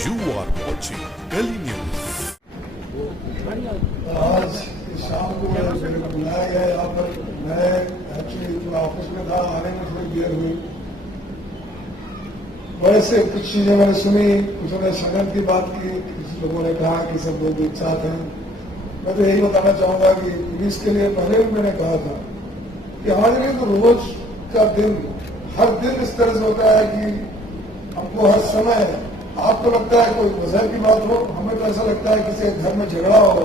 You are watching Delhi News. आज शाम को मेरे को बुलाया गया यहाँ पर। मैं एक्चुअली ऑफिस में था, आने में थोड़ी देर हुई। वैसे कुछ चीजें मैंने सुनी, कुछ ने शगन की बात की, कुछ लोगों ने कहा कि सब लोग एक साथ हैं। मैं तो यही बताना चाहूंगा कि पुलिस के लिए पहले भी मैंने कहा था कि हमारे लिए तो रोज का दिन, हर दिन इस तरह से होता है कि हमको हर समय, आपको लगता है कोई वजह की बात हो, हमें तो ऐसा लगता है किसी घर में झगड़ा हो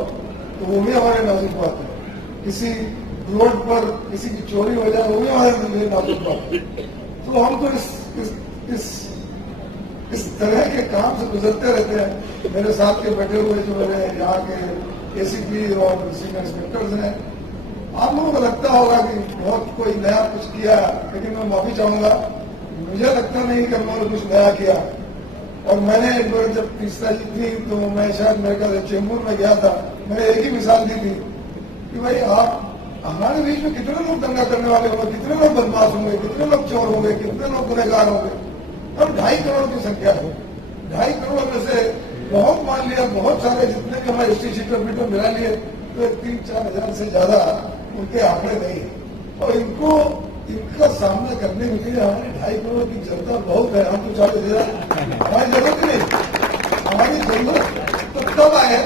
तो वो भी हमारे नाजुक बात है। किसी रोड पर किसी की चोरी हो जाए वो भी हमारे लिए नाजुक बात है। तो हम तो इस तरह के काम से गुजरते रहते हैं। मेरे साथ के बैठे हुए जो मेरे यहाँ के एसीपी और सीनियर इंस्पेक्टर्स हैं, आप लोगों को लगता होगा कि बहुत कोई नया कुछ किया, लेकिन मैं माफी चाहूंगा, मुझे लगता नहीं कि उन्होंने कुछ नया किया। और मैंने एक बार जब तीसरा जीती तो मैं शायद मेरे ख्याल चेंबूर में गया था, मैंने एक ही मिसाल दी थी कि भाई आप हमारे बीच में कितने लोग दंगा करने वाले होंगे, कितने लोग बदमाश होंगे, कितने लोग चोर होंगे, कितने लोग गुनहगार होंगे। और 2.5 करोड़ की संख्या है। 2.5 करोड़ में से बहुत मान लिया, बहुत सारे जितने भी हमारे हिस्ट्री शीटर मीटर मिला लिए तो 3-4 हजार से ज्यादा उनके आंकड़े नहीं है। और इनका सामना करने के लिए हमारी 2.5 करोड़ की जनता बहुत है। हम तो 40 हजार, हमारी जरूरत नहीं। हमारी जरूरत तो तब आए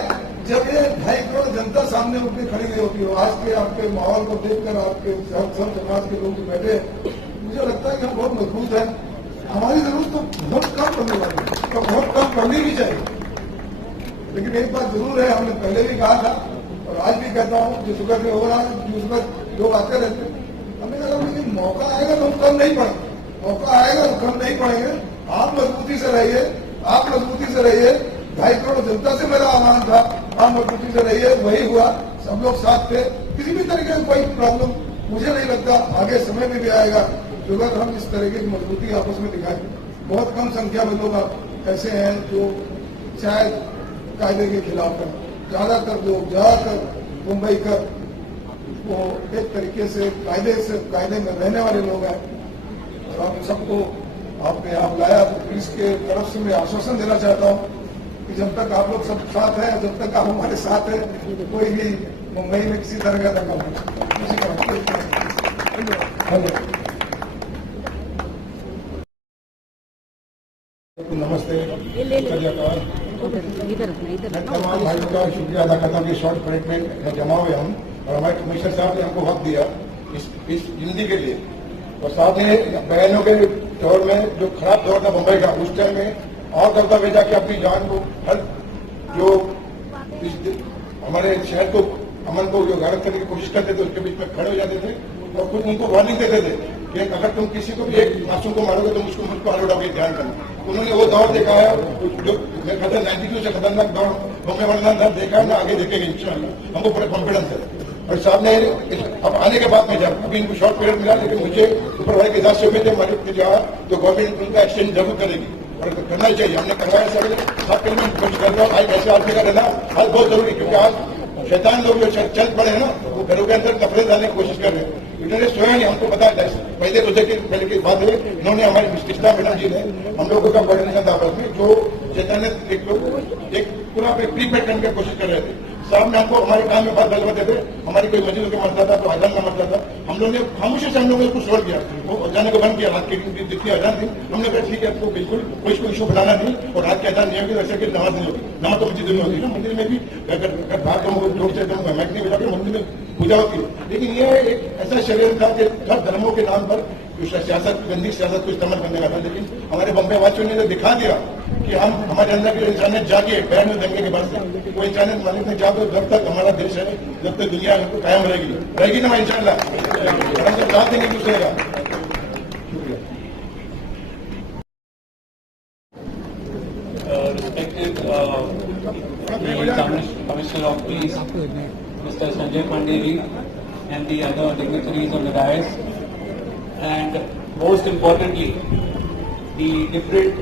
जब ये 2.5 करोड़ जनता सामने उठकर खड़ी नहीं होती हो। आज के आपके माहौल को देखकर आपके सब समाज के लोग बैठे, मुझे लगता है कि हम बहुत मजबूत हैं। हमारी जरूरत तो बहुत कम पड़ने वाली है, तो बहुत कम पड़नी भी चाहिए। लेकिन एक बात जरूर है, हमने पहले भी कहा था और आज भी कहता हूँ, जिस वक्त हो रहा है, जिस वक्त लोग आते रहते हैं, हमने कहा लेकिन मौका आएगा तो हम कम नहीं पड़ेंगे, मौका आएगा तो कम नहीं पड़ेंगे। आप मजबूती से रहिए, आप मजबूती से रहिए। 2.5 करोड़ जनता से मेरा आह्वान था, आप मजबूती से रहिए। वही हुआ, सब लोग साथ थे। किसी भी तरीके से कोई प्रॉब्लम मुझे नहीं लगता, आगे समय में भी आएगा जो अगर हम इस तरीके की मजबूती आपस में दिखाएं। बहुत कम संख्या में लोग ऐसे हैं जो शायद कायदे के खिलाफ हैं। ज्यादातर मुंबई का वो एक तरीके से कायदे में रहने वाले लोग हैं। और आप सबको आपने यहाँ बुलाया तो पुलिस के तरफ से मैं आश्वासन देना चाहता हूँ कि जब तक आप लोग सब साथ हैं, जब तक आप हमारे साथ हैं, कोई भी मुंबई में किसी तरह का दंगा नहीं। नमस्ते, मैं तमाम भाइयों का शुक्रिया अदा करता हूँ कि शॉर्ट ब्रेक में जमा हुए हम और हमारे कमिश्नर साहब ने हमको वक्त दिया इस हिंदी के लिए। और साथ ही बहनों के दौर में जो खराब दौर था मुंबई का, उस टाइम में और दर्जा भेजा कि अपनी जान को हर जो हमारे शहर को अमन को जो गारत करने की कोशिश करते थे उसके बीच में खड़े हो जाते थे और कुछ उनको वार्निंग देते थे कि अगर तुम किसी को भी एक मासूम को मारोगे तो मुझको हाल उठाओगे, ध्यान करना। उन्होंने वो दौर देखा है जो मेरे ख्याल से 92 से खतरनाक दौर बम्बे वाला दौर देखा है ना, आगे देखेंगे इंशाल्लाह। हमको पूरा कॉन्फिडेंस है। और साहब ने अब आने के बाद में जब अभी इनको शॉर्ट पीरियड मिला, लेकिन मुझे ऊपर वाले के हिसाब से उम्मीद है हमारे जो तो गवर्नमेंट उनका एक्सचेंज जरूर करेगी और करना चाहिए। हमने करवाया सर, सब के लिए कुछ कर रहा हूँ। आज ऐसे आदमी का रहना आज बहुत जरूरी, क्योंकि आज शैतान लोग जो चल पड़े हैं ना, वो घरों के अंदर नफरत डालने की कोशिश कर रहे हैं। इन्होंने स्वयं हमको बताया, पहले पहले की बात हुई, इन्होंने हमारी कृष्णा मैडम जी ने हम लोगों का कोऑर्डिनेशन था आपस में, जो शैतान एक पूरा प्रीपेड करने की कोशिश कर रहे थे। साहब ने हमको हमारे काम में बात बदलवाते थे, हमारी कोई मस्जिद का मसला था तो अजान का मसला था, हम लोगों ने खामोशी से हम लोगों ने कुछ छोड़ दिया, वो अजान को बंद किया। रात की जितनी अजान थी हमने कहा ठीक है, आपको बिल्कुल कोई इसको इशू बनाना नहीं और रात की अजान नहीं होगी, वैसे की नमाज नहीं होगी। नमाज तो मस्जिद में होती है ना, मंदिर में भी अगर बाहर का रोड से मैक नहीं बजा मंदिर में पूजा होती है। लेकिन ये एक ऐसा शरीर था कि हर धर्मों के नाम पर सियासत, गंदी सियासत को इस्तेमाल करने का था। लेकिन हमारे बम्बे वासियों ने दिखा दिया कि हम हमारे अंदर की इंसानियत जागे। बहन में दंगे के बाद से वो इंसानियत मालिक ने जागे, जब तक हमारा देश है, जब तक दुनिया कायम रहेगी ना इंशाल्लाह, हम सब साथ देंगे दूसरे का। Commissioner of Police, Mr. Sanjay Pandey and the other dignitaries on the dais, and most importantly, the different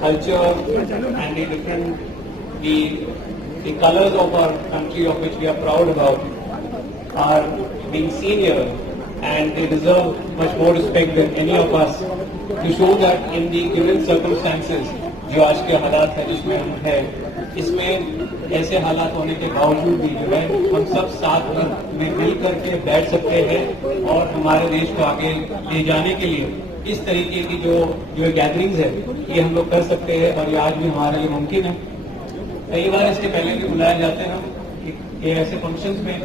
culture and the colors of our country, of which we are proud about, are being seen here, and they deserve much more respect than any of us to show that in the given circumstances, जो आज के हालात है जिसमें हम है, इसमें ऐसे हालात होने के बावजूद भी जो है हम सब साथ में मिल करके बैठ सकते हैं और हमारे देश को आगे ले जाने के लिए इस तरीके की जो गैदरिंग्स है ये हम लोग कर सकते हैं और ये आज भी हमारे लिए मुमकिन है। कई बार इसके पहले भी बुलाए जाते हैं हम ये ऐसे फंक्शंस में,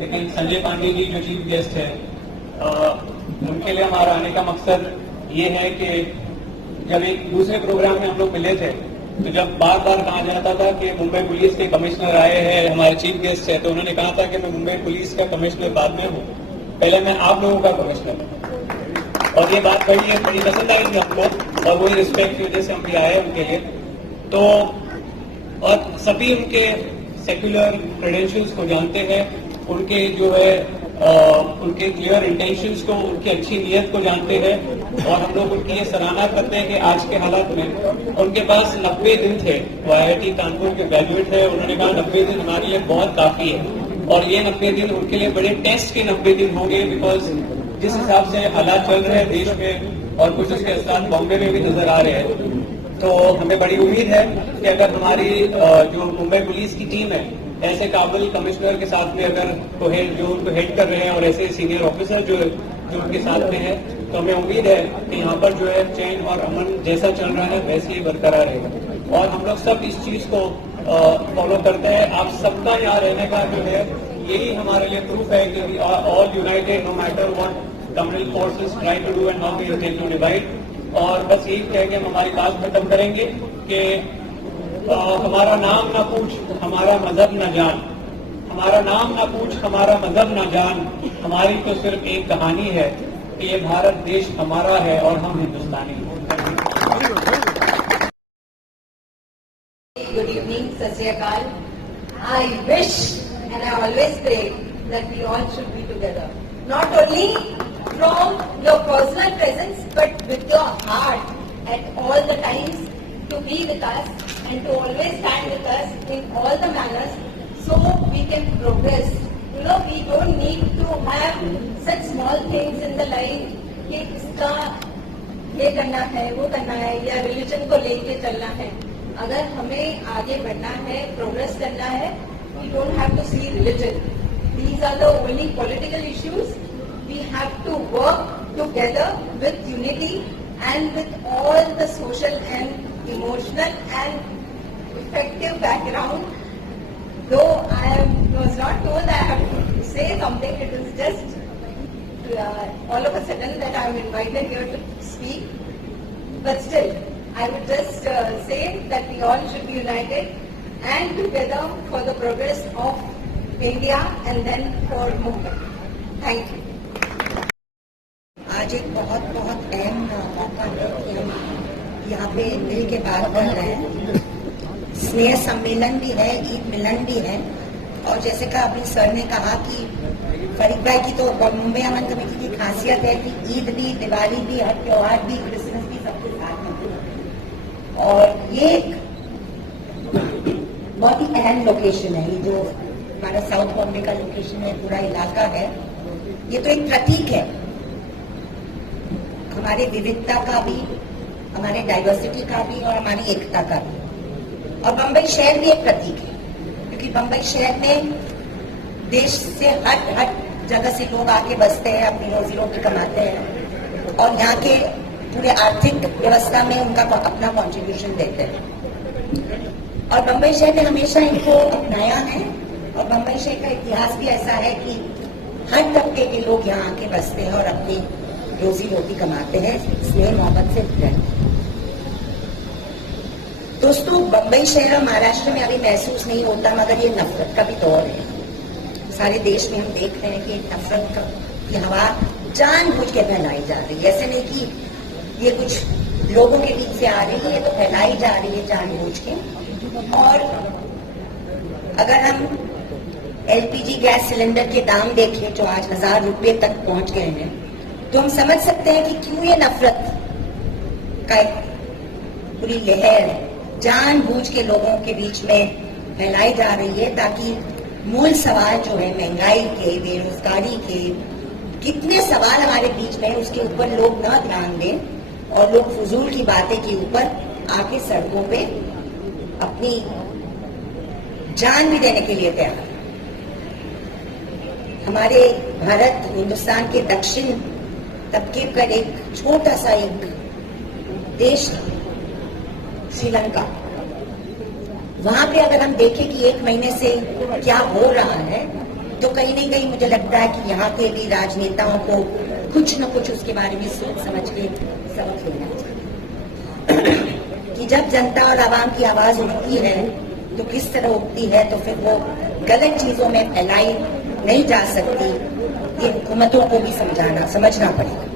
लेकिन संजय पांडे जी जो चीफ गेस्ट है उनके लिए हमारा आने का मकसद ये है कि जब एक दूसरे प्रोग्राम में हम लोग मिले थे तो जब बार बार कहा जाता था कि मुंबई पुलिस के कमिश्नर आए हैं, हमारे चीफ गेस्ट है, तो उन्होंने कहा था कि मैं मुंबई पुलिस का कमिश्नर बाद में हूँ, पहले मैं आप लोगों का कमिश्नर हूँ। और ये बात बड़ी पसंद आई थी हमको और वही रिस्पेक्ट की वजह से हम भी आए उनके लिए। तो और सभी उनके सेक्युलर क्रेडेंशियल्स को जानते हैं, उनके जो है उनके क्लियर इंटेंशंस को, उनकी अच्छी नीयत को जानते हैं और हम लोग उनकी ये सराहना करते हैं कि आज के हालात में उनके पास 90 दिन थे। वो IIT कानपुर के ग्रेजुएट है, उन्होंने कहा 90 दिन हमारे लिए बहुत काफी है और ये 90 दिन उनके लिए बड़े टेस्ट के 90 दिन होंगे, बिकॉज जिस हिसाब से हालात चल रहे हैं देश में और कुछ उसके असर बॉम्बे में भी नजर आ रहे हैं, तो हमें बड़ी उम्मीद है कि अगर हमारी जो मुंबई पुलिस की टीम है ऐसे काबिल कमिश्नर के साथ में अगर जो उनको हेड कर रहे हैं और ऐसे सीनियर ऑफिसर जो उनके साथ में है, तो हमें उम्मीद है कि यहाँ पर जो है चैन और अमन जैसा चल रहा है वैसे ही बरकरार रहेगा और हम लोग सब इस चीज को फॉलो करते हैं। आप सबका यहाँ रहने का जो है यही हमारे लिए प्रूफ है कि all united no matter what communal forces try to do and how we intend to divide. और बस यही कह के हम हमारी बात खत्म करेंगे कि हमारा नाम ना पूछ हमारा मजहब न जान, हमारा नाम ना पूछ हमारा मजहब न जान, हमारी तो सिर्फ एक कहानी है कि ये भारत देश हमारा है और हम हिंदुस्तानी हैं। Good evening, Sat Sri Akal. I wish and I always pray that we all should be together. Not only from your personal presence, but with your heart at all the times to be with us and to always stand with us in all the manners so we can progress. You know, we don't need to have such small things in the life कि इसका ये करना है, वो करना है या religion को लेके चलना है। अगर हमें आगे बढ़ना है, प्रोग्रेस करना है, we don't have to see religion. These are the only political issues. We have to work together with unity and with all the social and emotional and effective background. Though I was not told I have to say something, it is just all of a sudden that I am invited here to speak. But still, I would just say that we all should be united and together for the progress of India and then for Mumbai. Thank you. आज एक बहुत बहुत अहम मौका है कि हम यहाँ पे मिल के बात कर रहे हैं। स्नेह सम्मेलन भी है, ईद मिलन भी है और जैसे कि अभी सर ने कहा कि फरीद भाई की तो मुंबई अमन कमेटी की खासियत है कि ईद भी, दिवाली भी, हर त्योहार भी, क्रिसमस भी सबके साथ है और ये एक बहुत ही अहम लोकेशन है। ये जो हमारा साउथ बॉम्बे का लोकेशन है, पूरा इलाका है, ये तो एक प्रतीक है हमारे विविधता का भी, हमारे डाइवर्सिटी का भी और हमारी एकता का भी। और बम्बई शहर भी एक प्रतीक है क्योंकि बम्बई शहर में देश से हर जगह से लोग आके बसते हैं, अपनी रोजी रोटी कमाते हैं और यहाँ के पूरे आर्थिक व्यवस्था में उनका अपना कंट्रीब्यूशन देते हैं। और बम्बई शहर ने हमेशा इनको अपनाया है और बम्बई शहर का इतिहास भी ऐसा है कि हर तबके के लोग यहाँ आके बसते हैं और अपनी रोजी रोटी कमाते हैं, स्नेह मोहब्बत से रहते हैं। दोस्तों, बम्बई शहर और महाराष्ट्र में अभी महसूस नहीं होता मगर ये नफरत का भी दौर है। सारे देश में हम देख रहे हैं कि नफरत की हवा जानबूझ के फैलाई जा रही है। ऐसे नहीं कि ये कुछ लोगों के बीच से आ रही है, तो फैलाई जा रही है जानबूझ के। और अगर हम LPG गैस सिलेंडर के दाम देखें जो आज 1000 रुपये तक पहुंच गए हैं, तो हम समझ सकते हैं कि क्यों ये नफरत का एक पूरी लहर जानबूझ के लोगों के बीच में फैलाई जा रही है, ताकि मूल सवाल जो है महंगाई के, बेरोजगारी के, कितने सवाल हमारे बीच में उसके ऊपर लोग न ध्यान दें और लोग फजूल की बातें के ऊपर आके सड़कों पे अपनी जान भी देने के लिए तैयार। हमारे भारत हिंदुस्तान के दक्षिण तबके का एक छोटा सा एक देश श्रीलंका, वहां पे अगर हम देखें कि एक महीने से क्या हो रहा है, तो कहीं न कहीं मुझे लगता है कि यहाँ के भी राजनेताओं को कुछ न कुछ उसके बारे में सोच समझ के सबक लेना चाहिए कि जब जनता और आवाम की आवाज उठती है तो किस तरह उठती है, तो फिर वो गलत चीजों में फैलाई नहीं जा सकती। ये हुकूमतों को भी समझना पड़ेगा।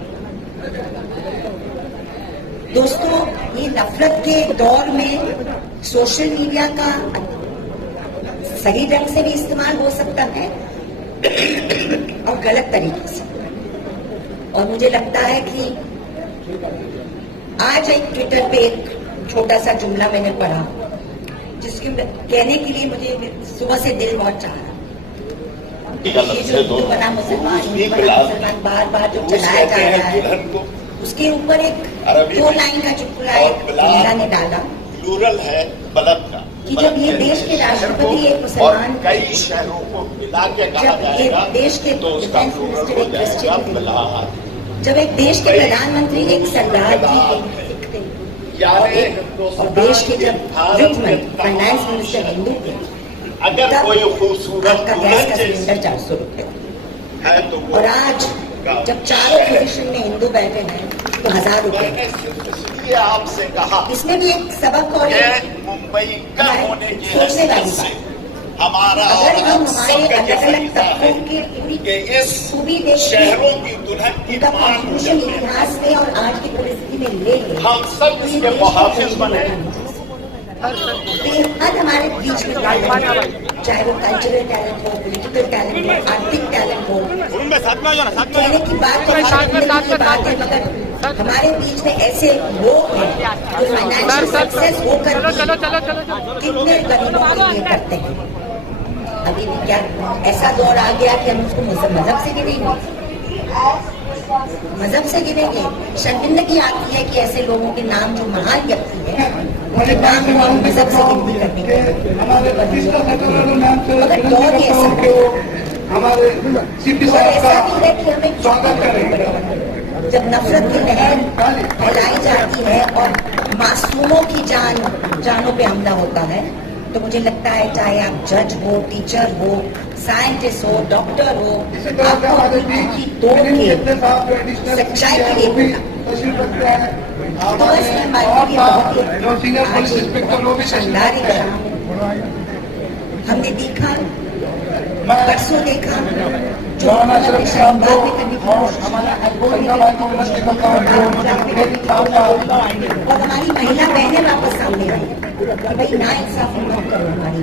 दोस्तों, ये नफरत के दौर में सोशल मीडिया का सही ढंग से भी इस्तेमाल हो सकता है और गलत तरीके से। और मुझे लगता है कि आज एक ट्विटर पे एक छोटा सा जुमला मैंने पढ़ा, जिसके कहने के लिए मुझे सुबह से दिल बहुत चाह रहा। ये जो बना मुसलमान बार बार जो चलाया जा रहा है, उसके ऊपर एक 2 लाइन का चुटकुला एक महिला ने डाला, प्लूरल है बलद का, कि जब ये देश के राष्ट्रपति एक मुसलमान, कई शहरों को मिला के कहा जाएगा, देश के तो उसका प्लूरल हो जाएगा बलाद। जब एक देश के प्रधानमंत्री एक सरदार की और देश के जब वित्त मंत्री फाइनेंस मिनिस्टर हिंदू थे, अगर कोई खूबसूरत आपका गैस का सिलेंडर 400 रुपए है तो वो और आज जब चारों पोजीशन में हिंदू बैठे हैं तो 1000 रुपए। इसलिए आपसे कहा इसमें भी एक सबक और मुंबई का होने की सोचने वाली हैसियत से बात, हमारा अगर और हम आप हमारे सबका अलग ये अलग फरीदा है तबकों कि इस खूबी देख शहरों की दुल्हन की उनका मान कॉन्ट्रीब्यूशन इतिहास में और आज की परिस्थिति में ले ले, हम सब तो ये इसके देश मुहाफिज को बने। बेहद हमारे बीच में टैलेंट है, चाहे वो कल्चरल टैलेंट हो, पॉलिटिकल टैलेंट हो, आर्थिक टैलेंट हो। कहने की बात तो बात है, मगर हमारे बीच में ऐसे लोग हैं जो फाइनेंशियल सक्सेस होकर कितने गरीबों के लिए करते हैं। अभी भी क्या ऐसा दौर आ गया कि हम उसको मजहब से गिनेंगे, मजहब से गिनेंगे। शर्मिंदगी आती है कि ऐसे लोगों के नाम जो महान व्यक्ति है, उनके नाम हम मजहब से गिनती करने के मगर दौर ही ऐसा है, हमारे सीपी और साहब ऐसा भी का है कि हमें स्वागत करेंगे। जब नफरत की लहर फैलाई जाती है और मासूमों की जानों पे हमला होता है, तो मुझे लगता है चाहे आप जज हो, टीचर हो, साइंटिस्ट हो, डॉक्टर हो, आपको अपनी की तोड़ के सच्चाई के लिए बोलना। तो इसमें हमारे लिए बहुत ही शानदार इल्जाम हमने देखा, परसों देखा, जो शानदार में करने की और हमारी महिला बहनें वापस सामने आई कि भाई ना इंसाफ मत करो हमारी।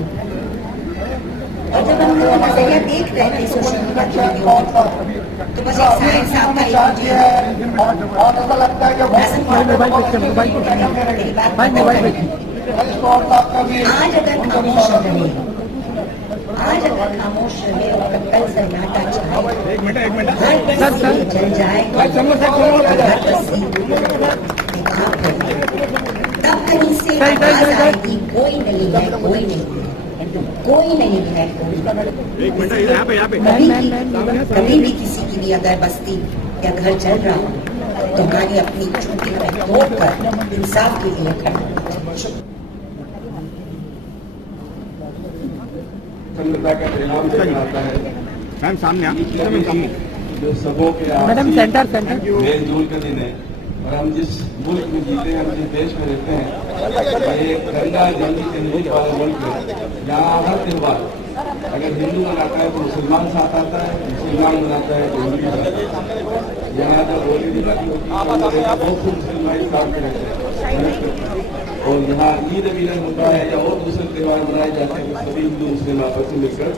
और जब हम लोग नजरिया देख रहे थे सोशल मीडिया तो बस एक साइंस साहब का आज अगर खामोश रहे, आज अगर खामोश रहे और कल सन्नाटा चाहे, जल जाए, तब कहीं से आवाज आएगी, कोई नहीं है, कोई नहीं है, कोई नहीं है। कभी भी किसी की भी अगर बस्ती या घर चल रहा हो तो हमारी अपनी छुट्टी में तोड़ कर इंसाफ के लिए खड़ा। मैम सामने जो सबों के मैडम सेंटर मेल जोल का दिन है और हम जिस मुल्क में जीते हैं, हम जिस देश में रहते हैं, ये गंगा जंगी से नजदीक वाला मुल्क है। यहाँ हर त्योहार अगर हिंदू मनाता है तो मुसलमान साथ आता है, मुसलमान मनाता है तो हिंदू साथ आता है। यहाँ जब होली दिवाली होती है बहुत से मुसलमान साथ में रहते हैं और यहाँ ईद मिलन होता है या और दूसरे त्योहार मनाए जाते हैं तो सभी हिंदू मुस्लिम आपस में मिलकर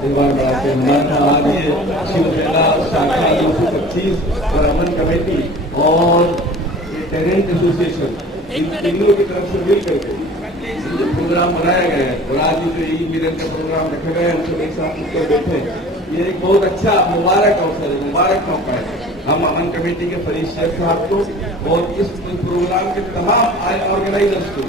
त्योहार मनाते हैं। आज ये शिवसेना शाखा 225 और अमन कमेटी और टेरेंट एसोसिएशन इन तीनों की तरफ से मिल करके जो प्रोग्राम बनाया गया है और आज जो ईद मिलन का प्रोग्राम रखा गया है, हम सब एक साथ मिलकर बैठे, ये एक बहुत अच्छा मुबारक अवसर है, मुबारक मौका है। हम अमन कमेटी के फरीद साहब को और इस प्रोग्राम के तमाम ऑर्गेनाइजर्स को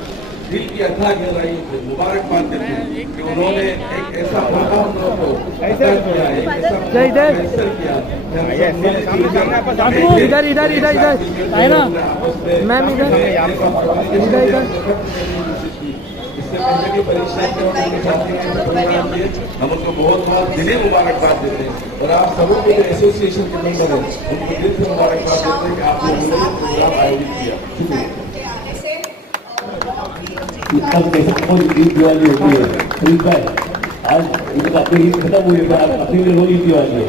दिल की अथा गहराई से मुबारकबाद देते हैं कि उन्होंने एक ऐसा मौका हम लोगों को अता किया है, एक ऐसा मैसर किया इधर है ना मैम, इधर इससे पहले की परीक्षा हम उनको बहुत दिली मुबारकबाद देते हैं और आप सबों को एसोसिएशन के मेंबर हैं उनको दिल से मुबारकबाद देते हैं कि आपने ये प्रोग्राम आयोजित किया। शुक्रिया। अब कैसे कौन ईद दिवाली होती है खरीद पाए आज इनका अपनी ईद खत्म हुई है, अपनी लिए रोज ईद दिवाली है,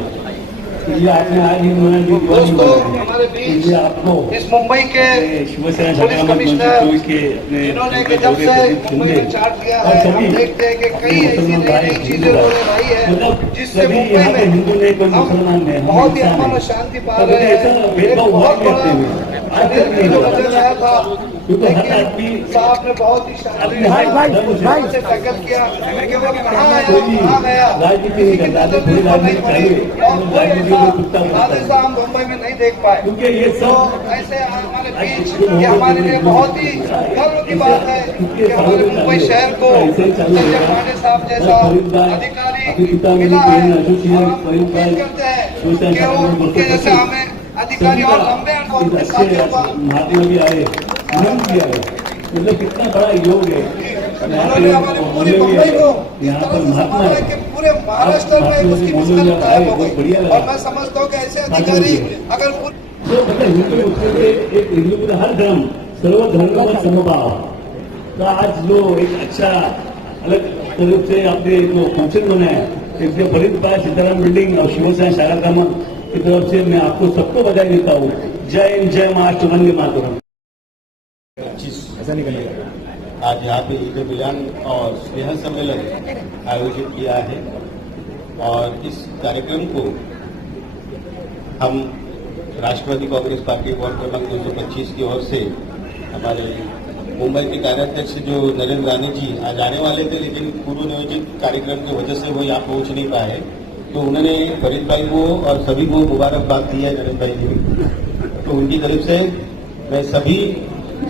ये आपने आज ही मनाई दोस्तों हमारे बीच इस मुंबई के पुलिस कमिश्नर जिन्होंने कि जब से मुंबई में चार्ज किया है हम देखते हैं कि कई ऐसी नई चीजें उन्होंने लाई है जिससे मुंबई में हम बहुत ही अमन और शांति पा रहे हैं। एक बहुत बड़ा जो नजर आया था, लेकिन साहब ने बहुत ही शांति से टैकल किया कि वो कहाँ आया कहाँ गया नहीं पड़ी हादसा हम मुंबई में नहीं देख पाए। तो ऐसे हमारे बीच ये हमारे लिए बहुत ही गर्व की बात है कि हमारे मुंबई शहर को संजय पांडे साहब जैसा अधिकारी मिला है और हम उम्मीद करते हैं कि वो उनके जैसे हमें अधिकारी और लंबे अनुभव के साथ महात्मा भी आए, किया है, मतलब कितना बड़ा योग है। उन्होंने हमारे पूरी मुंबई को इस तरह से संभाला है कि पूरे महाराष्ट्र में उसकी मिसाल कायम हो गई और मैं समझता हूँ कि ऐसे अधिकारी अगर जो मतलब हिंदू में हर धर्म सर्वधर्म का समभाव तो आज जो एक अच्छा अलग तरह से आपने जो फंक्शन बनाया इसके फरीदाबाद सीताराम बिल्डिंग और शिवसेना शारदा की तरफ से मैं आपको सबको बधाई देता हूँ। जय हिंद, जय महाराष्ट्र, वंदे मातरम। ऐसा निकलेगा। आज यहाँ पे ईद मिलान और स्नेह सम्मेलन आयोजित किया है और इस कार्यक्रम को हम राष्ट्रवादी कांग्रेस पार्टी वार्ड क्रमांक 225 की ओर से हमारे मुंबई के कार्याध्यक्ष जो नरेंद्र राणे जी आज आने वाले थे, लेकिन पूर्व नियोजित कार्यक्रम की वजह से वो यहाँ पहुंच नहीं पाए, तो उन्होंने फरीद भाई को और सभी को मुबारकबाद दी है नरेंद्र भाई जी। तो उनकी तरफ से मैं सभी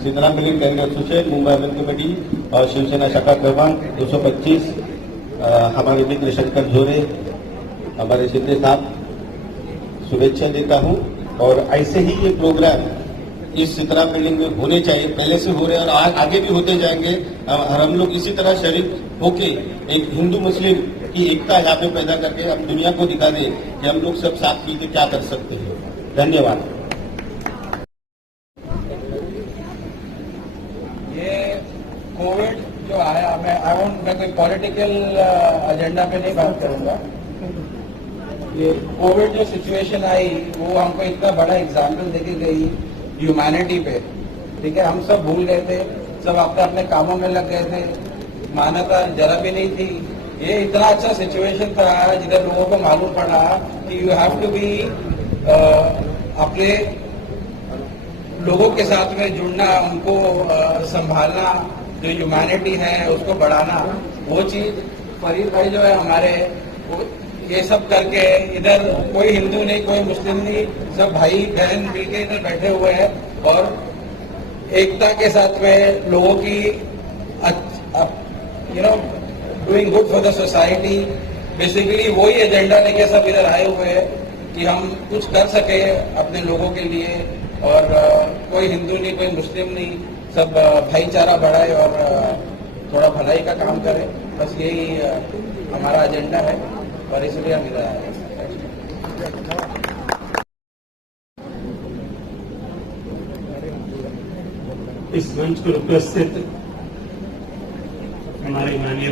Sitaram building candidate association Mumbai Aman committee और शिवसेना शाखा क्रमांक 225 हमारे मित्र शंकर झोरे, हमारे शिंदे साहब शुभेच्छा देता हूं। और ऐसे ही ये प्रोग्राम इस सीताराम बिल्डिंग में होने चाहिए, पहले से हो रहे हैं और आगे भी होते जाएंगे। हम लोग इसी तरह शरीक होके एक हिंदू मुस्लिम की एकता यहाँ पे पैदा करके हम दुनिया को दिखा दें कि हम लोग सब साथ मिलकर क्या कर सकते हैं। धन्यवाद। कोविड जो आया, मैं कोई पॉलिटिकल एजेंडा पे नहीं बात करूंगा। ये कोविड जो सिचुएशन आई वो हमको इतना बड़ा एग्जाम्पल देके गई ह्यूमैनिटी पे, ठीक है। हम सब भूल गए थे, सब अपने अपने कामों में लग गए थे, मानवता जरा भी नहीं थी। ये इतना अच्छा सिचुएशन था जिधर लोगों को मालूम पड़ा कि यू हैव टू बी अपने लोगों के साथ में जुड़ना, उनको संभालना, जो ह्यूमैनिटी है उसको बढ़ाना। वो चीज फरीद भाई जो है हमारे ये सब करके, इधर कोई हिंदू नहीं कोई मुस्लिम नहीं, सब भाई बहन मिलके इधर बैठे हुए हैं और एकता के साथ में लोगों की doing good for the society. Basically वही एजेंडा लेके सब इधर आए हुए हैं कि हम कुछ कर सके अपने लोगों के लिए और कोई हिंदू नहीं कोई मुस्लिम नहीं, सब भाईचारा बढ़ाए और थोड़ा भलाई का काम करें। बस यही हमारा एजेंडा है और इसलिए हम इधर आए हैं। इस मंच पर उपस्थित हमारे माननीय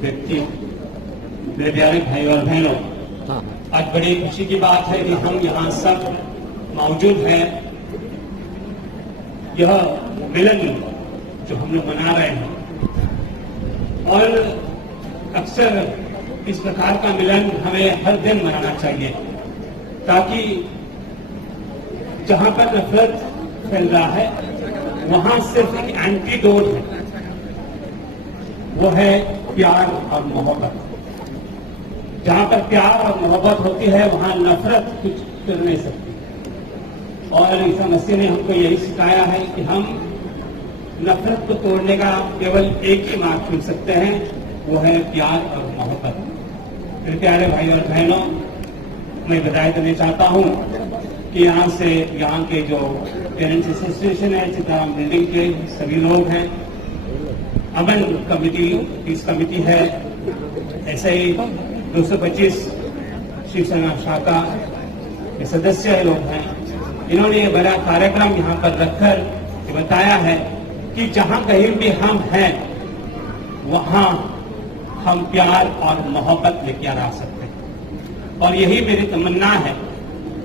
व्यक्ति, मेरे प्यारे भाई और बहनों, आज बड़ी खुशी की बात है कि हम यहाँ सब मौजूद हैं। यह मिलन जो हम लोग मना रहे हैं और अक्सर इस प्रकार का मिलन हमें हर दिन मनाना चाहिए, ताकि जहां पर नफरत फैल रहा है वहां सिर्फ एक एंटीडोट है, वो है प्यार और मोहब्बत। जहां पर प्यार और मोहब्बत होती है वहां नफरत कुछ कर नहीं सकती। और ईसा मसीह ने हमको यही सिखाया है कि हम नफरत को तोड़ने का केवल एक ही मार्ग चुन सकते हैं, वो है प्यार और मोहब्बत। फिर प्यारे भाई और बहनों, मैं बधाई देना चाहता हूँ कि यहाँ के जो पेरेंट्स एसोसिएशन है, सीताराम बिल्डिंग के सभी लोग हैं, अमन कमेटी, पीस कमेटी है, ऐसे ही 225 शिवसेना शाखा के सदस्य लोग हैं। इन्होंने ये बड़ा कार्यक्रम यहाँ पर रखकर बताया है कि जहाँ कहीं भी हम हैं वहाँ हम प्यार और मोहब्बत लेके आ सकते हैं। और यही मेरी तमन्ना है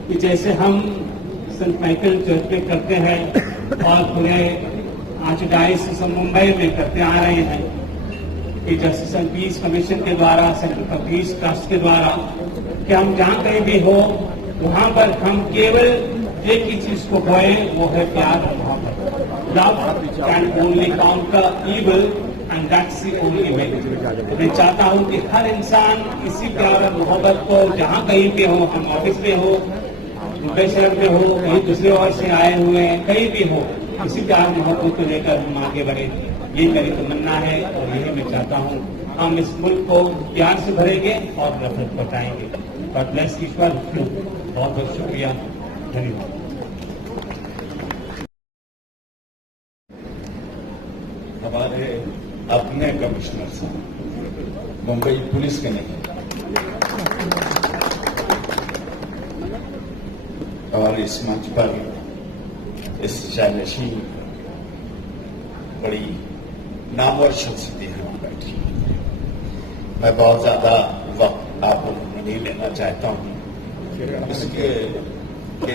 कि जैसे हम सेंट माइकल चर्च में करते हैं और पूरे आर्चडायोसिस मुंबई में करते आ रहे हैं कि जस्टिस एंड पीस कमीशन के द्वारा, सेंटर फॉर पीस ट्रस्ट के द्वारा, कि हम जहाँ कहीं भी हो वहाँ पर हम केवल एक ही चीज को बोए, वो है प्यार और मोहब्बत। Love can only counter evil and that's the only way. मैं चाहता हूँ कि हर इंसान इसी प्यार और मोहब्बत को जहाँ कहीं पे हो, हम ऑफिस में हो, मुंबई शहर में हो, कहीं दूसरे ओर से आए हुए हैं, कहीं भी हो, इसी प्यार मोहब्बत को लेकर हम आगे बढ़े। यही मेरी तमन्ना है और यही मैं चाहता हूँ। हम इस मुल्क को प्यार से भरेंगे और नफरत बचाएंगे। गॉड ब्लेस ईश्वर। बहुत बहुत शुक्रिया, धन्यवाद। हमारे अपने कमिश्नर साहब, मुंबई पुलिस के नहीं, और इस मंच पर इस शैलशी बड़ी नामवर शख्सियतें बैठी। मैं बहुत ज्यादा वक्त आप नहीं लेना चाहता हूँ, इसके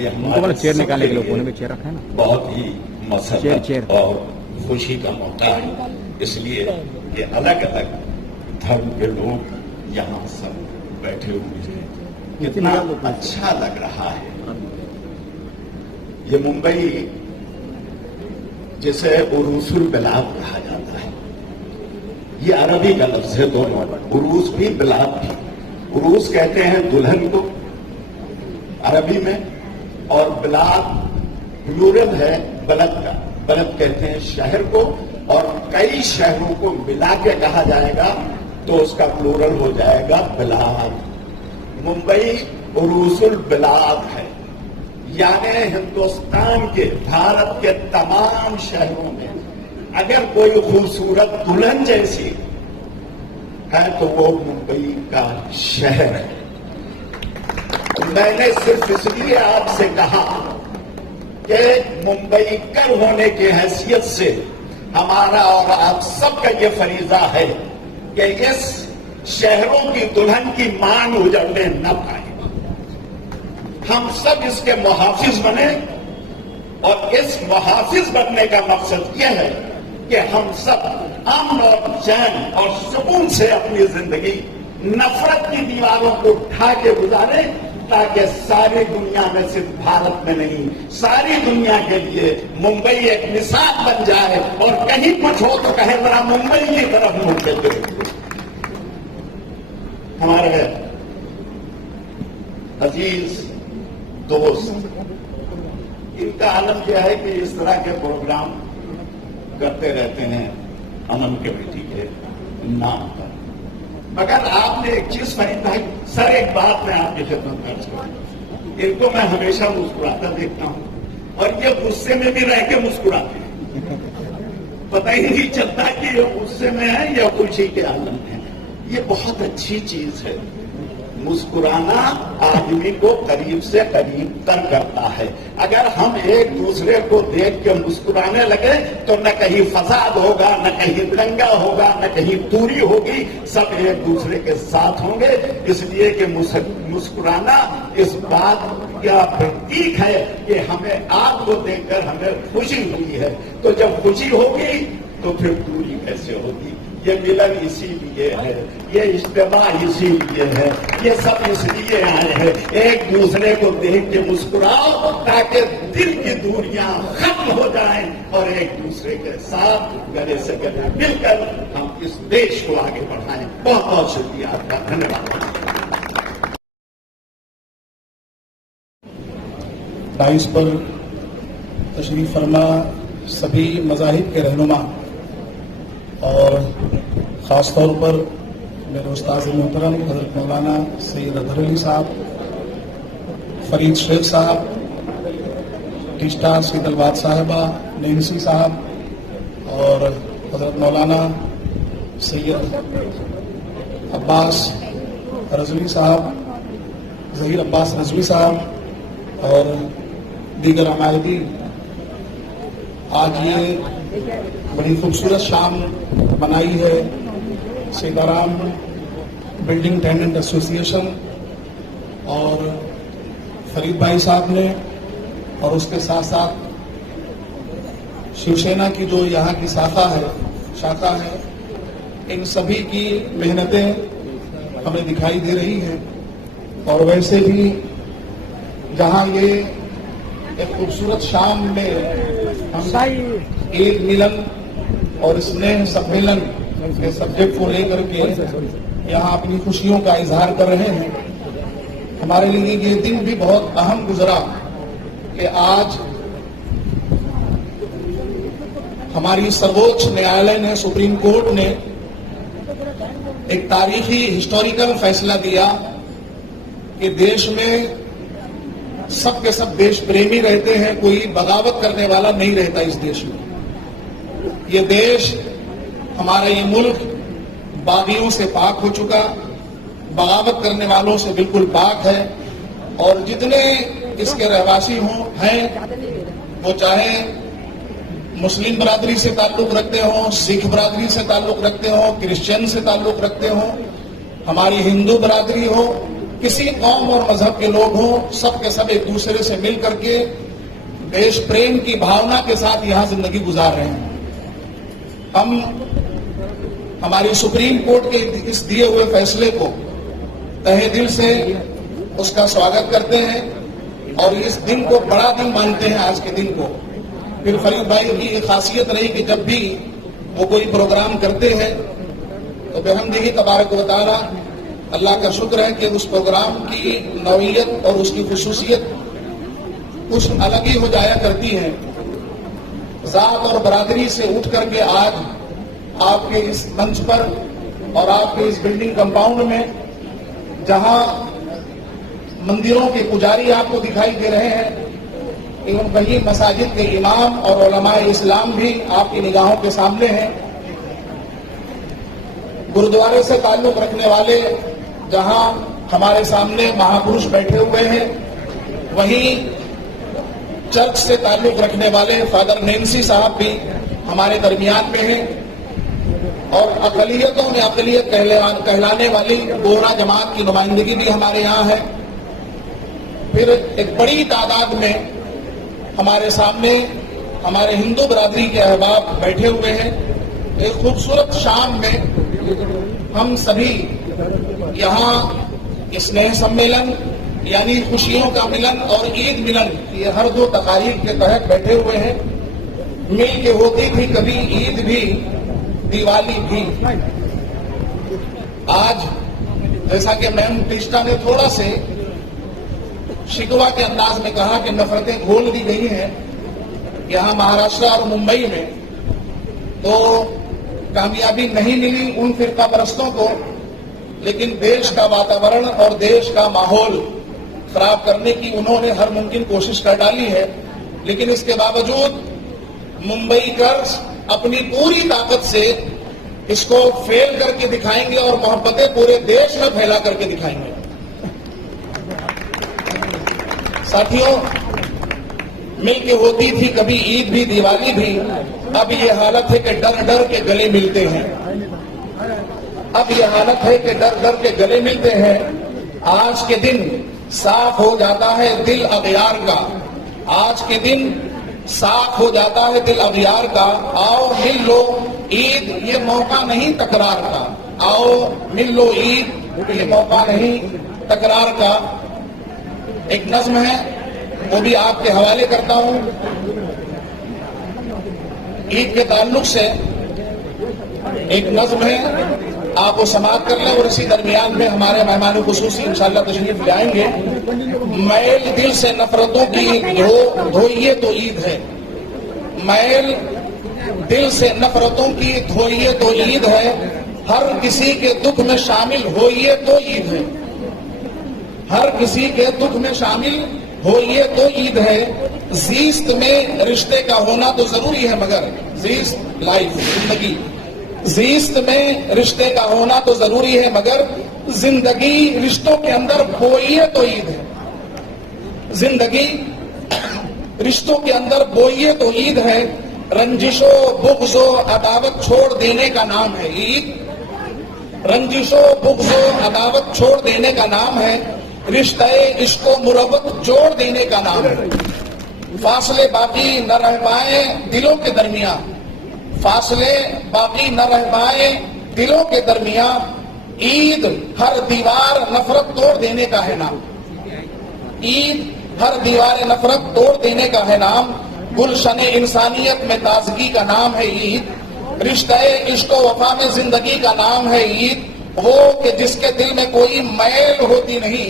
हमारे चेयर निकालने के लिए कोने में चेयर रखा है ना, बहुत ही मसरत और खुशी का मौका है। इसलिए ये अलग अलग धर्म के लोग यहाँ सब बैठे हुए हैं, कितना अच्छा लग रहा है। ये मुंबई जिसे उरूसुल बिलाद कहा जाता है, ये अरबी का लफ्ज है, दोनों उरूस भी बिलाद भी। उरूस कहते हैं दुल्हन को अरबी में, और बिलाद प्लूरल है बलद का। बलद कहते हैं शहर को, और कई शहरों को मिला के कहा जाएगा तो उसका प्लूरल हो जाएगा बिलाद। मुंबई उरूसुल बिलाद है, यानी हिंदुस्तान के, भारत के तमाम शहरों में अगर कोई खूबसूरत दुल्हन जैसी है तो वो मुंबई का शहर है। मैंने सिर्फ इसलिए आपसे कहा कि मुंबई कर होने की हैसियत से हमारा और आप सबका ये फरीजा है कि इस शहरों की दुल्हन की मान उजड़ने न पाए। हम सब इसके मुहाफिज बने, और इस मुहाफिज बनने का मकसद यह है कि हम सब अमन और चैन और सुकून से अपनी जिंदगी नफरत की दीवारों को उठा के गुजारे, ताकि सारी दुनिया में, सिर्फ भारत में नहीं, सारी दुनिया के लिए मुंबई एक मिसाल बन जाए, और कहीं कुछ हो तो कहे जरा मुंबई की तरफ मुड़ के देखो। हमारे अजीज दोस्त, इनका आनंद यह है कि इस तरह के प्रोग्राम करते रहते हैं अमन कमेटी के नाम पर। मगर आपने एक चीज फरीद भाई, सर एक बात मैं आपकी खिदमत कर सकूं, इनको मैं हमेशा मुस्कुराता देखता हूं, और ये गुस्से में भी रह के मुस्कुराते हैं। पता ही नहीं चलता कि ये गुस्से में है या खुशी के आलम है। ये बहुत अच्छी चीज है। मुस्कुराना आदमी को करीब से करीब तर करता है। अगर हम एक दूसरे को देख के मुस्कुराने लगे तो न कहीं फसाद होगा, न कहीं दंगा होगा, न कहीं दूरी होगी, सब एक दूसरे के साथ होंगे। इसलिए कि मुस्कुराना इस बात का प्रतीक है कि हमें आपको देखकर हमें खुशी हुई है। तो जब खुशी होगी तो फिर दूरी कैसे होगी? ये मिलन इसीलिए है, ये इज्तिमा इसीलिए है, ये सब इसलिए आए हैं। एक दूसरे को देख के मुस्कुराओ ताकि दिल की दूरियां खत्म हो जाएं और एक दूसरे के साथ गले से गले मिलकर हम इस देश को आगे बढ़ाएं। बहुत बहुत शुक्रिया आपका, धन्यवाद। 22 पर तशरीफ फरमा सभी मज़ाहिब के रहनुमा और ख़ास तौर पर मेरे उस्ताद मोहतरम हज़रत मौलाना सैयद अदहर अली साहब, फरीद शेख साहब, टिस्टा सीतलवाद साहिबा, नैन्सी साहब और हज़रत मौलाना सैयद अब्बास रजवी साहब, ज़हीर अब्बास रजवी साहब और दीगर अमायदी, आज ये बड़ी खूबसूरत शाम बनाई है सीताराम बिल्डिंग टेनेंट एसोसिएशन और फरीद भाई साहब ने, और उसके साथ साथ शिवसेना की जो यहाँ की शाखा है, इन सभी की मेहनतें हमें दिखाई दे रही हैं। और वैसे भी जहाँ ये एक खूबसूरत शाम में हम ईद मिलन और स्नेह सम्मेलन के सब्जेक्ट को लेकर के यहाँ अपनी खुशियों का इजहार कर रहे हैं, हमारे लिए ये दिन भी बहुत अहम गुजरा कि आज हमारी सर्वोच्च न्यायालय ने, सुप्रीम कोर्ट ने एक तारीखी हिस्टोरिकल फैसला दिया कि देश में सब के सब देश प्रेमी रहते हैं, कोई बगावत करने वाला नहीं रहता इस देश में। ये देश, हमारा ये मुल्क बागियों से पाक हो चुका, बगावत करने वालों से बिल्कुल पाक है। और जितने इसके रहवासी हैं, वो चाहे मुस्लिम बरादरी से ताल्लुक रखते हों, सिख बरादरी से ताल्लुक रखते हों, क्रिश्चियन से ताल्लुक रखते हों, हमारी हिंदू बरादरी हो, किसी कौम और मजहब के लोग हों, सब के सब एक दूसरे से मिल करके देश प्रेम की भावना के साथ यहाँ जिंदगी गुजार रहे हैं। हम हमारी सुप्रीम कोर्ट के इस दिए हुए फैसले को तहे दिल से उसका स्वागत करते हैं और इस दिन को बड़ा दिन मानते हैं। आज के दिन को फिर फरीद भाई की एक खासियत रही कि जब भी वो कोई प्रोग्राम करते हैं तो बेहमदिही तबारक व तआला, अल्लाह का शुक्र है कि उस प्रोग्राम की नौइयत और उसकी खुसूसियत कुछ अलग ही हो जाया करती है। जात और बरादरी से उठ करके आज आपके इस मंच पर और आपके इस बिल्डिंग कंपाउंड में, जहां मंदिरों के पुजारी आपको दिखाई दे रहे हैं, एवं वही मसाजिद के इमाम और उलमाए इस्लाम भी आपकी निगाहों के सामने हैं। गुरुद्वारे से ताल्लुक रखने वाले जहां हमारे सामने महापुरुष बैठे हुए हैं, वहीं चर्च से ताल्लुक रखने वाले फादर नैन्सी साहब भी हमारे दरमियान में हैं। और अकलियतों में अकलियत कहलाने वाली बोहरा जमात की नुमाइंदगी भी हमारे यहाँ है। फिर एक बड़ी तादाद में हमारे सामने हमारे हिंदू बरादरी के अहबाब बैठे हुए हैं। एक खूबसूरत शाम में हम सभी यहाँ स्नेह सम्मेलन यानी खुशियों का मिलन और ईद मिलन, ये हर दो तकारीब के तहत बैठे हुए हैं। मिल के होती थी कभी ईद भी, दिवाली भी। आज जैसा कि मैम टिस्टा ने थोड़ा से शिकवा के अंदाज में कहा कि नफरतें घोल दी गई हैं यहाँ महाराष्ट्र और मुंबई में, तो कामयाबी नहीं मिली उन फिरका परस्तों को, लेकिन देश का वातावरण और देश का माहौल खराब करने की उन्होंने हर मुमकिन कोशिश कर डाली है। लेकिन इसके बावजूद मुंबई कर्स अपनी पूरी ताकत से इसको फेल करके दिखाएंगे और मोहब्बतें पूरे देश में फैला करके दिखाएंगे। साथियों, मिलके होती थी कभी ईद भी, दिवाली भी। अब ये हालत है कि डर डर के गले मिलते हैं। अब ये हालत है कि डर डर के गले मिलते हैं। आज के दिन साफ हो जाता है दिल अगियार का, आज के दिन साफ हो जाता है दिल अगियार का। आओ मिल लो ईद, ये मौका नहीं तकरार का। आओ मिल लो ईद, ये मौका नहीं तकरार का। एक नज्म है, वो भी आपके हवाले करता हूं। ईद के ताल्लुक से एक नज्म है, आप वो समाप्त कर लें और इसी दरमियान में हमारे मेहमान खुसूसी इंशाअल्लाह तशरीफ ले आएंगे। मैल दिल से नफरतों की धोइए तो ईद है, मैल दिल से नफरतों की धोइए तो ईद है, हर किसी के दुख में शामिल होइए तो ईद है, हर किसी के दुख में शामिल होइए तो ईद है। जीस्त में रिश्ते का होना तो जरूरी है, मगर जीस्त लाइफ जिंदगी, जीस्त में रिश्ते का होना तो जरूरी है, मगर जिंदगी रिश्तों के अंदर बोइए तो ईद है। जिंदगी रिश्तों के अंदर बोइए तो ईद है। रंजिशो बुग़्ज़ो अदावत छोड़ देने का नाम है ईद, रंजिशो बुग़्ज़ो अदावत छोड़ देने का नाम है। रिश्ते इश्को मुरब्बत जोड़ देने का नाम है। फासले बाकी न रह पाए दिलों के दरमियां, फासले बाकी न रह पाए दिलों के दरमियां। ईद हर दीवार नफरत तोड़ देने का है नाम, ईद हर दीवार नफरत तोड़ देने का है नाम। गुलशन इंसानियत में ताजगी का नाम है ईद। रिश्ते इश्क वफा में जिंदगी का नाम है ईद। वो कि जिसके दिल में कोई मैल होती नहीं,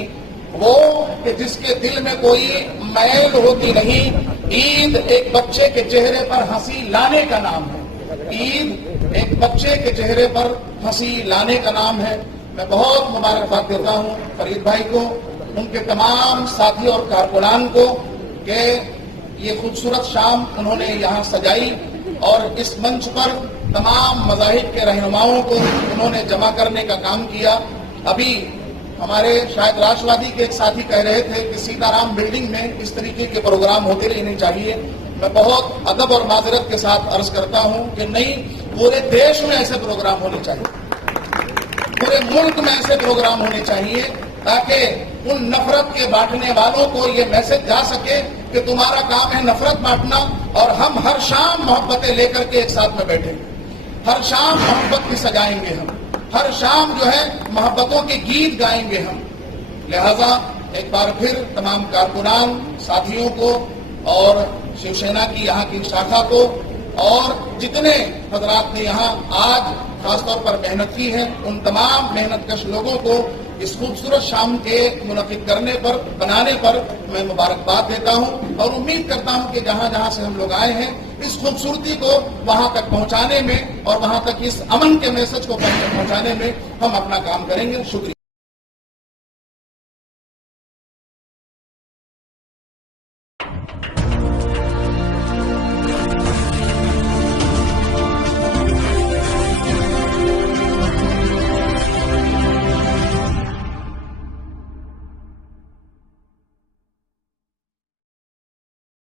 वो कि जिसके दिल में कोई मैल होती नहीं। ईद एक बच्चे के चेहरे पर हंसी लाने का नाम है, ईद एक बच्चे के चेहरे पर हंसी लाने का नाम है। मैं बहुत मुबारकबाद देता हूँ फरीद भाई को, उनके तमाम साथी और कारकुनान को कि ये खूबसूरत शाम उन्होंने यहाँ सजाई और इस मंच पर तमाम मज़ाहिब के रहनुमाओं को उन्होंने जमा करने का काम किया। अभी हमारे शायद राष्ट्रवादी के एक साथी कह रहे थे कि सीताराम बिल्डिंग में इस तरीके के प्रोग्राम होते रहने चाहिए। मैं बहुत अदब और माजरत के साथ अर्ज करता हूँ कि नहीं, पूरे देश में ऐसे प्रोग्राम होने चाहिए, पूरे मुल्क में ऐसे प्रोग्राम होने चाहिए, ताकि उन नफरत के बांटने वालों को ये मैसेज जा सके कि तुम्हारा काम है नफरत बांटना, और हम हर शाम मोहब्बतें लेकर के एक साथ में बैठेंगे, हर शाम मोहब्बत भी सजाएंगे, हम हर शाम जो है मोहब्बतों के गीत गाएंगे हम। लिहाजा एक बार फिर तमाम कारकुनान साथियों को और शिवसेना की यहाँ की शाखा को और जितने हजरात ने यहाँ आज खासतौर पर मेहनत की है, उन तमाम मेहनतकश लोगों को इस खूबसूरत शाम के मुनक़िद करने पर, बनाने पर मैं मुबारकबाद देता हूँ और उम्मीद करता हूँ कि जहाँ जहाँ से हम लोग आए हैं इस खूबसूरती को वहाँ तक पहुँचाने में और वहाँ तक इस अमन के मैसेज को पहुँचाने में हम अपना काम करेंगे। शुक्रिया।